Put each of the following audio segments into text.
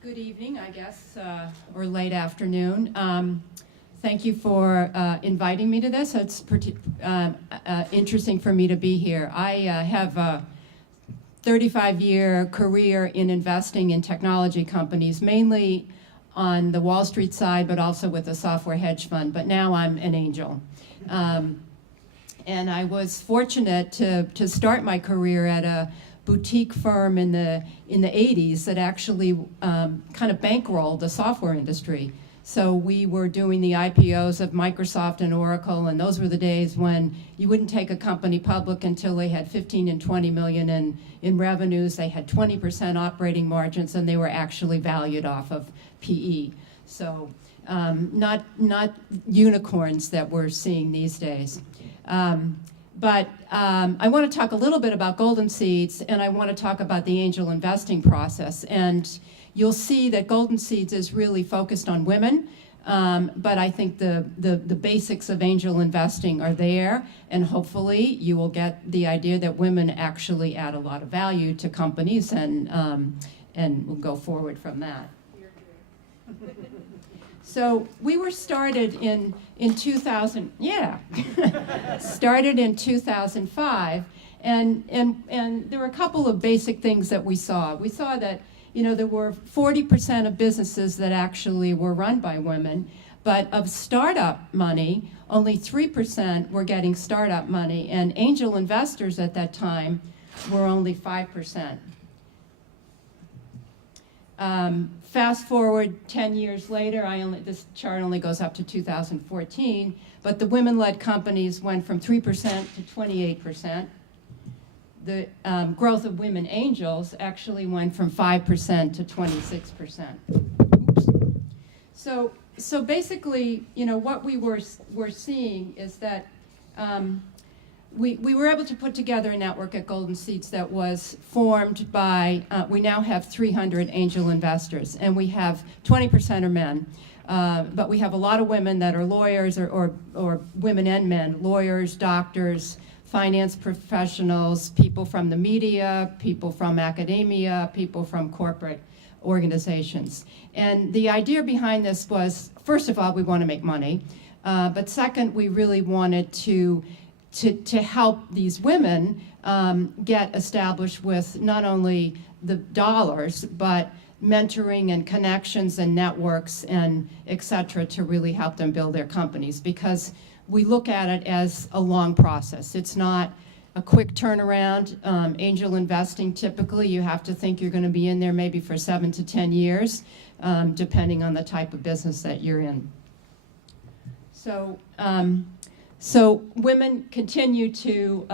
Good evening, I guess, or late afternoon. Thank you for inviting me to this. It's interesting for me to be here. I have a 35-year career in investing in technology companies, mainly on the Wall Street side, but also with a software hedge fund. But now I'm an angel. And I was fortunate to start my career at a boutique firm in the 80s that actually kind of bankrolled the software industry. So we were doing the IPOs of Microsoft and Oracle, and those were the days when you wouldn't take a company public until they had 15 and 20 million in revenues. They had 20% operating margins, and they were actually valued off of PE. So not unicorns that we're seeing these days. But I want to talk a little bit about Golden Seeds, and I want to talk about the angel investing process. And you'll see that Golden Seeds is really focused on women, but I think the basics of angel investing are there, and hopefully you will get the idea that women actually add a lot of value to companies, and we'll go forward from that. So we were started in 2000, started in 2005, and there were a couple of basic things that we saw. We saw that, there were 40% of businesses that actually were run by women, but of startup money, only 3% were getting startup money, and angel investors at that time were only 5%. Fast forward 10 years later, this chart only goes up to 2014, but the women-led companies went from 3% to 28%. The growth of women angels actually went from 5% to 26%. Oops. So basically, what we were seeing is that we were able to put together a network at Golden Seeds that was formed by, we now have 300 angel investors, and we have 20% are men. But we have a lot of women that are lawyers or women and men, lawyers, doctors, finance professionals, people from the media, people from academia, people from corporate organizations. And the idea behind this was, first of all, we want to make money. But second, we really wanted to help these women get established with not only the dollars, but mentoring and connections and networks and et cetera to really help them build their companies, because we look at it as a long process. It's not a quick turnaround. Angel investing, typically you have to think you're going to be in there maybe for 7 to 10 years, depending on the type of business that you're in. So women continue to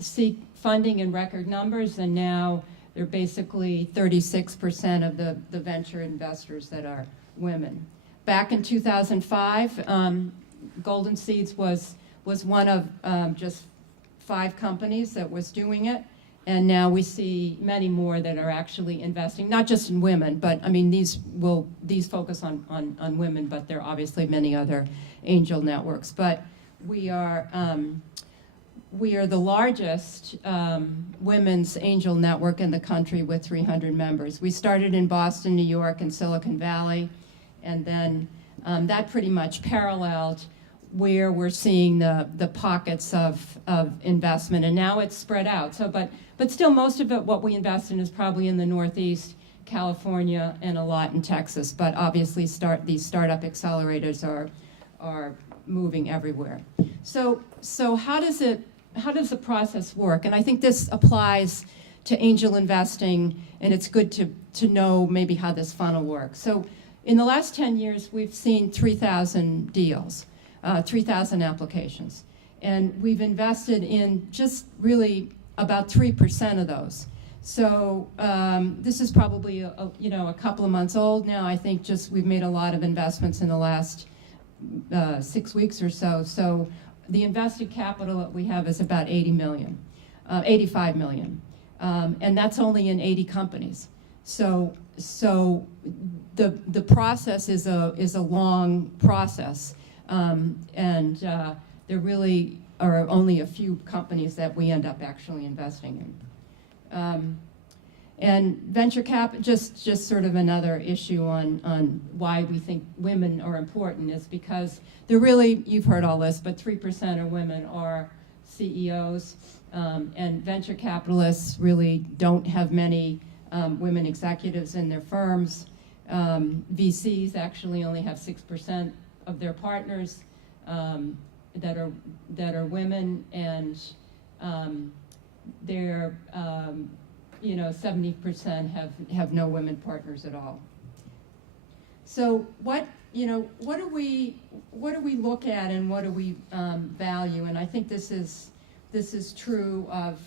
seek funding in record numbers, and now they're basically 36% of the venture investors that are women. Back in 2005, Golden Seeds was one of just 5 companies that was doing it, and now we see many more that are actually investing, not just in women, but I mean these focus on women, but there are obviously many other angel networks. But we are the largest women's angel network in the country with 300 members. We started in Boston, New York, and Silicon Valley, and then that pretty much paralleled where we're seeing the pockets of investment, and now it's spread out. So, but still, most of it, what we invest in, is probably in the Northeast, California, and a lot in Texas. But obviously, these startup accelerators are moving everywhere. So how does the process work? And I think this applies to angel investing, and it's good to know maybe how this funnel works. So in the last 10 years, we've seen 3,000 deals, 3,000 applications, and we've invested in just really about 3% of those. So this is probably a couple of months old now. I think we've made a lot of investments in the last 6 weeks or so. So the invested capital that we have is about 85 million, and that's only in 80 companies. So the process is a long process, and there really are only a few companies that we end up actually investing in. And venture cap, just sort of another issue on why we think women are important is because they're really, you've heard all this, but 3% of women are CEOs, and venture capitalists really don't have many women executives in their firms. VCs actually only have 6% of their partners that are women, and they're 70% have no women partners at all. So what do we look at and what do we value? And I think this is true of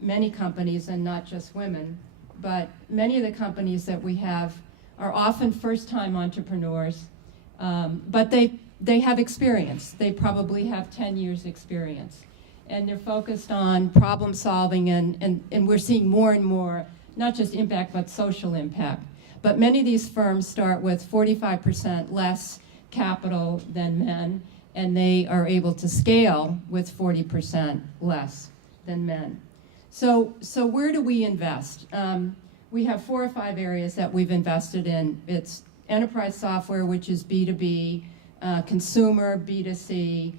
many companies and not just women, but many of the companies that we have are often first-time entrepreneurs, but they have experience. They probably have 10 years experience. And they're focused on problem solving, and we're seeing more and more, not just impact, but social impact. But many of these firms start with 45% less capital than men, and they are able to scale with 40% less than men. So where do we invest? We have 4 or 5 areas that we've invested in. It's enterprise software, which is B2B, consumer, B2C,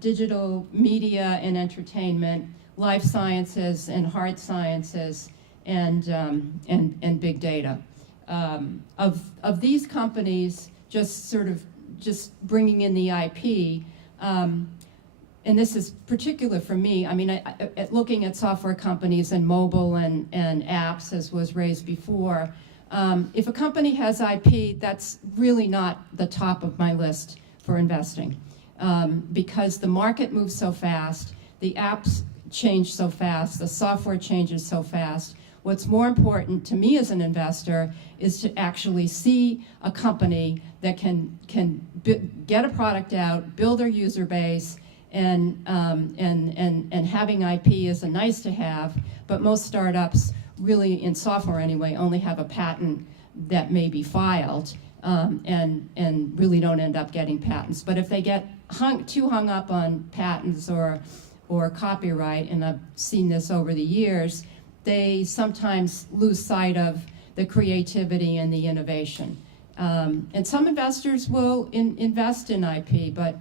digital media and entertainment, life sciences and hard sciences, and big data. Of these companies, just bringing in the IP, and this is particular for me. I mean, looking at software companies and mobile and apps, as was raised before, if a company has IP, that's really not the top of my list for investing. Because the market moves so fast, the apps change so fast, the software changes so fast. What's more important to me as an investor is to actually see a company that can get a product out, build their user base, and having IP is a nice to have, but most startups, really in software anyway, only have a patent that may be filed, and really don't end up getting patents. But if they get too hung up on patents or copyright, and I've seen this over the years, they sometimes lose sight of the creativity and the innovation. And some investors will invest in IP, but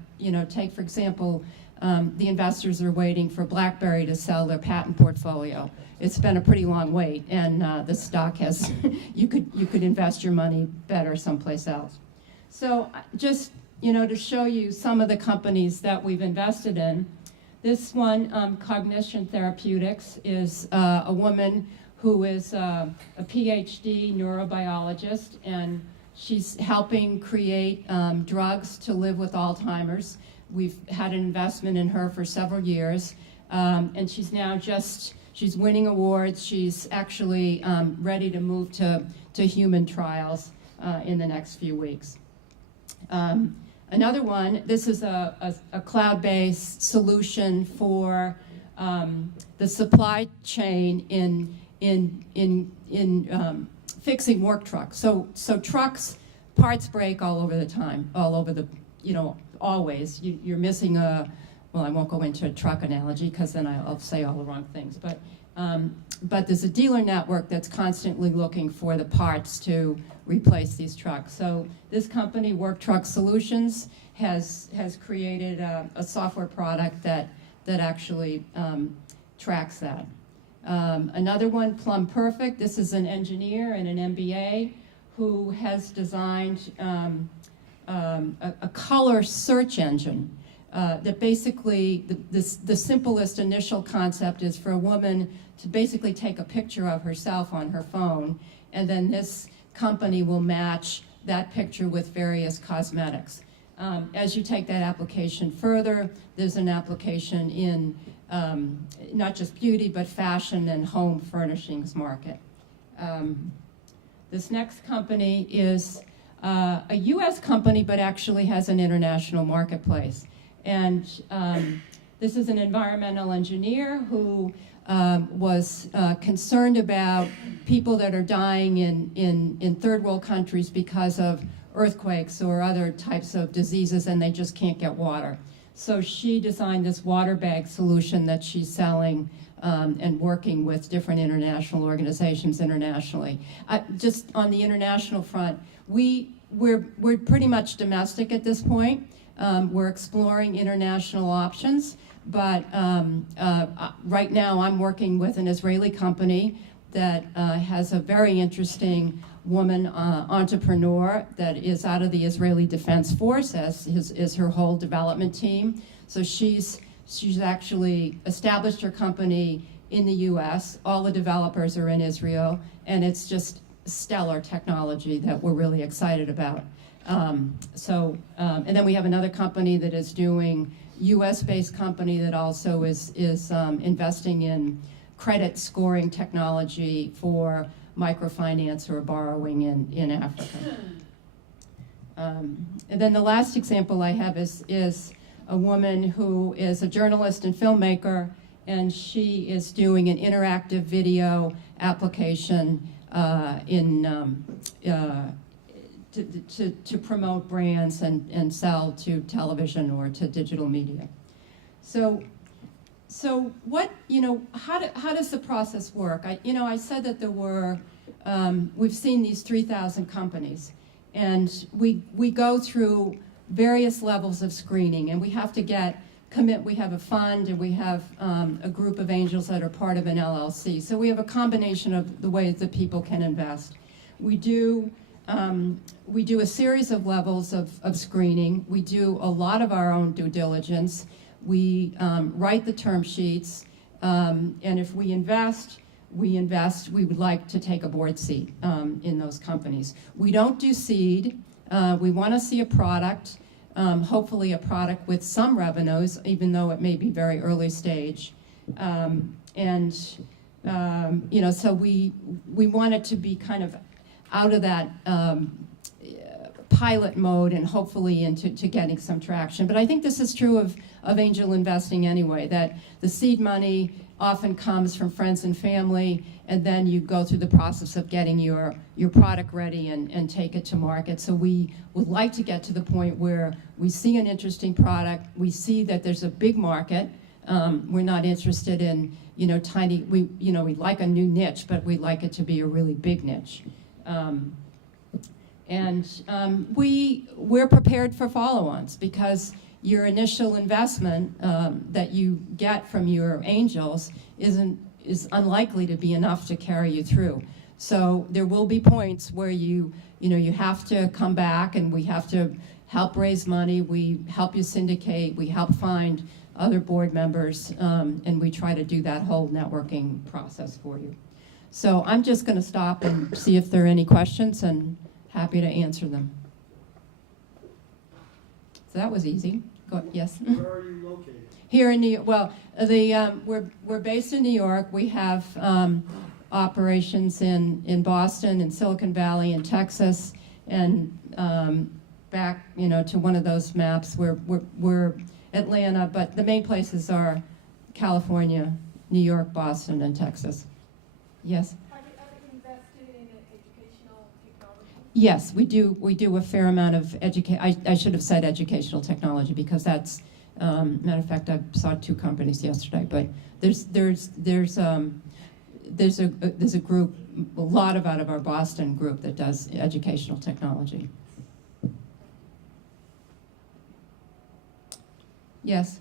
take for example, the investors are waiting for BlackBerry to sell their patent portfolio. It's been a pretty long wait, and the stock has. you could invest your money better someplace else. So just to show you some of the companies that we've invested in. This one, Cognition Therapeutics, is a woman who is a PhD neurobiologist, and she's helping create drugs to live with Alzheimer's. We've had an investment in her for several years, and she's now she's winning awards. She's actually ready to move to human trials in the next few weeks. Another one, this is a cloud-based solution for the supply chain in fixing work trucks. So trucks, parts break all over the time, all over the, always. You're missing well, I won't go into a truck analogy because then I'll say all the wrong things. But there's a dealer network that's constantly looking for the parts to replace these trucks. So this company, Work Truck Solutions, has created a software product that actually tracks that. Another one, Plum Perfect. This is an engineer and an MBA who has designed a color search engine that basically, the simplest initial concept is for a woman to basically take a picture of herself on her phone, and then this company will match that picture with various cosmetics. As you take that application further, there's an application in not just beauty, but fashion and home furnishings market. This next company is a US company, but actually has an international marketplace. And this is an environmental engineer who was concerned about people that are dying in third world countries because of earthquakes or other types of diseases, and they just can't get water. So she designed this water bag solution that she's selling and working with different international organizations internationally. Just on the international front, we're pretty much domestic at this point. We're exploring international options, but right now I'm working with an Israeli company that has a very interesting woman entrepreneur that is out of the Israeli Defense Force, as is her whole development team. So she's actually established her company in the US. All the developers are in Israel, and it's just stellar technology that we're really excited about. And then we have another company that is doing, US-based company that also is investing in credit scoring technology for microfinance or borrowing in Africa. And then the last example I have is a woman who is a journalist and filmmaker, and she is doing an interactive video application to promote brands and sell to television or to digital media. So what, how does the process work? I said that there were, we've seen these 3,000 companies, and we go through various levels of screening, and we have to we have a fund, and we have a group of angels that are part of an LLC. So we have a combination of the ways that people can invest. We do a series of levels of screening. We do a lot of our own due diligence. We write the term sheets, and if we invest, we would like to take a board seat in those companies. We don't do seed. We want to see a product, hopefully a product with some revenues, even though it may be very early stage. So we want it to be kind of out of that pilot mode and hopefully into getting some traction. But I think this is true of angel investing anyway, that the seed money often comes from friends and family, and then you go through the process of getting your product ready and take it to market. So we would like to get to the point where we see an interesting product, we see that there's a big market. We're not interested in tiny. We'd like a new niche, but we'd like it to be a really big niche. We're prepared for follow-ons, because your initial investment that you get from your angels is unlikely to be enough to carry you through. So there will be points where you have to come back, and we have to help raise money. We help you syndicate. We help find other board members, and we try to do that whole networking process for you. So I'm just going to stop and see if there are any questions, and happy to answer them. So that was easy. Yes? Where are you located? Here in New York. Well, we're based in New York. We have operations in Boston, in Silicon Valley, in Texas, and back to one of those maps. We're Atlanta, but the main places are California, New York, Boston, and Texas. Yes? Have you invested in educational technology? Yes, we do a fair amount of I should have said educational technology, because that's matter of fact, I saw 2 companies yesterday. But there's a group, a lot out of our Boston group that does educational technology. Yes.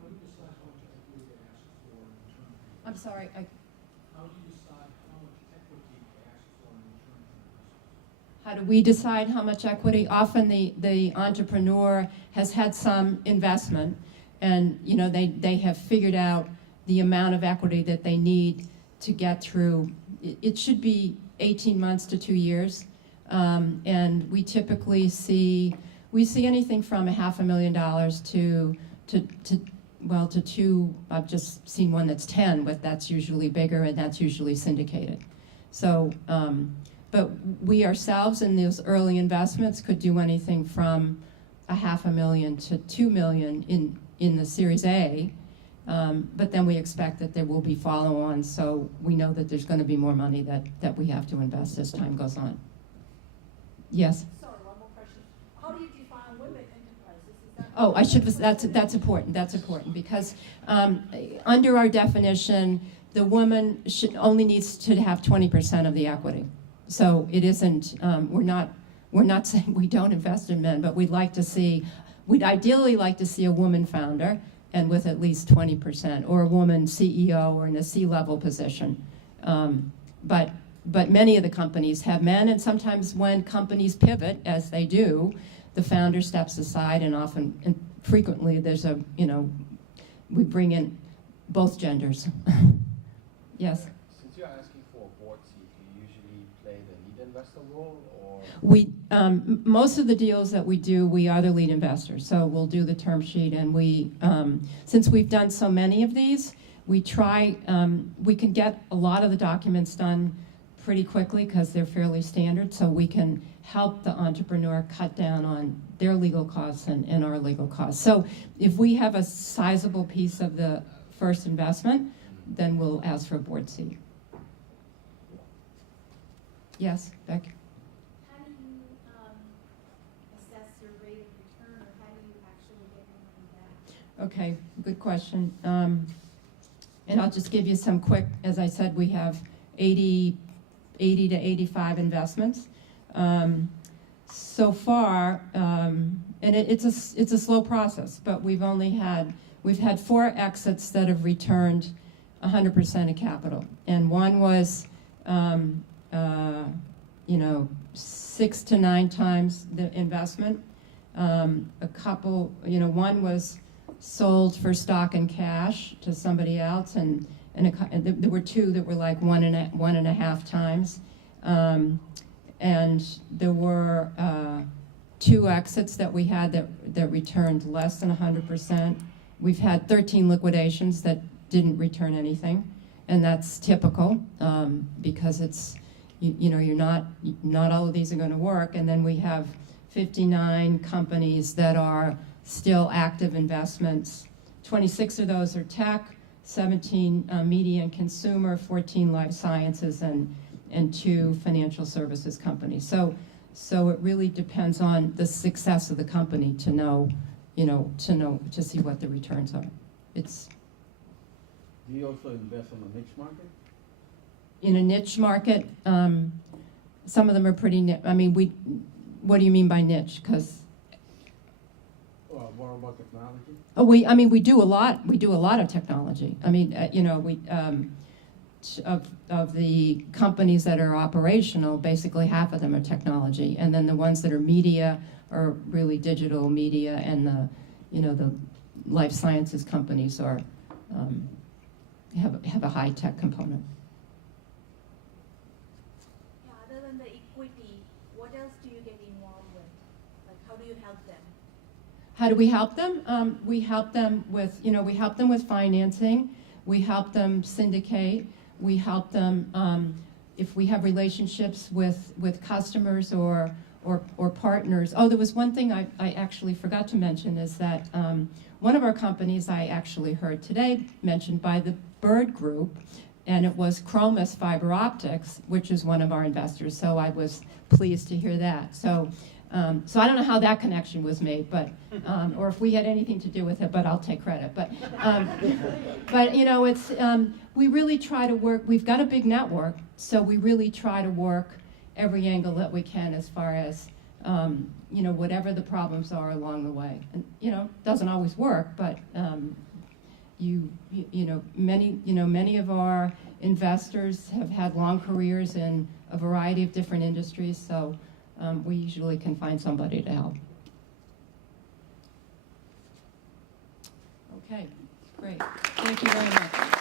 How do you decide how much equity to ask for in return? I'm sorry. How do you decide how much equity to ask for in return for investment? How do we decide how much equity? Often the entrepreneur has had some investment, and they have figured out the amount of equity that they need to get through. It should be 18 months to 2 years, and we typically see anything from $500,000 to 2. I've just seen one that's 10, but that's usually bigger, and that's usually syndicated. So, but we ourselves in those early investments could do anything from $500,000 to $2 million in the Series A. But then we expect that there will be follow-ons, so we know that there's going to be more money that we have to invest as time goes on. Yes? Sorry, one more question. How do you define women enterprises? Is that Oh, that's important, because under our definition, the woman only needs to have 20% of the equity. So it isn't, we're not saying we don't invest in men, but we'd ideally like to see a woman founder and with at least 20%, or a woman CEO or in a C-level position. But many of the companies have men, and sometimes when companies pivot, as they do, the founder steps aside, and often and frequently there's we bring in both genders. Yes? Since you're asking for a board seat, do you usually play the lead investor role, or? We, most of the deals that we do, we are the lead investor. So we'll do the term sheet, and we, since we've done so many of these, we try, we can get a lot of the documents done pretty quickly because they're fairly standard, so we can help the entrepreneur cut down on their legal costs and our legal costs. So if we have a sizable piece of the first investment, then we'll ask for a board seat. Yes, Beck? How do you assess your rate of return, or how do you actually get your money back? Okay, good question. And I'll just give you some quick, as I said, we have 80 to 85 investments. So far, and it's a slow process, but we've had 4 exits that have returned 100% of capital. And one was, 6 to 9 times the investment. A couple, one was sold for stock and cash to somebody else, and there were 2 that were like 1.5 times. And there were 2 exits that we had that returned less than 100%. We've had 13 liquidations that didn't return anything, and that's typical because it's, you're not all of these are going to work. And then we have 59 companies that are still active investments. 26 of those are tech, 17 media and consumer, 14 life sciences, and 2 financial services companies. So it really depends on the success of the company to know, to see what the returns are. Do you also invest in a niche market? In a niche market, some of them are pretty what do you mean by niche? Because More about technology? we do a lot. We do a lot of technology. Of the companies that are operational, basically half of them are technology, and then the ones that are media are really digital media, and the life sciences companies are have a high tech component. Yeah, other than the equity, what else do you get involved with? Like, how do you help them? How do we help them? We help them with financing. We help them syndicate. We help them if we have relationships with customers or partners. Oh, there was one thing I actually forgot to mention, is that one of our companies I actually heard today mentioned by the Bird Group, and it was Chromis Fiber Optics, which is one of our investors. So I was pleased to hear that. So I don't know how that connection was made, but or if we had anything to do with it, but I'll take credit. But it's we really try to work. We've got a big network, so we really try to work every angle that we can as far as whatever the problems are along the way. And it doesn't always work, but many of our investors have had long careers in a variety of different industries, so we usually can find somebody to help. Okay, great. Thank you very much.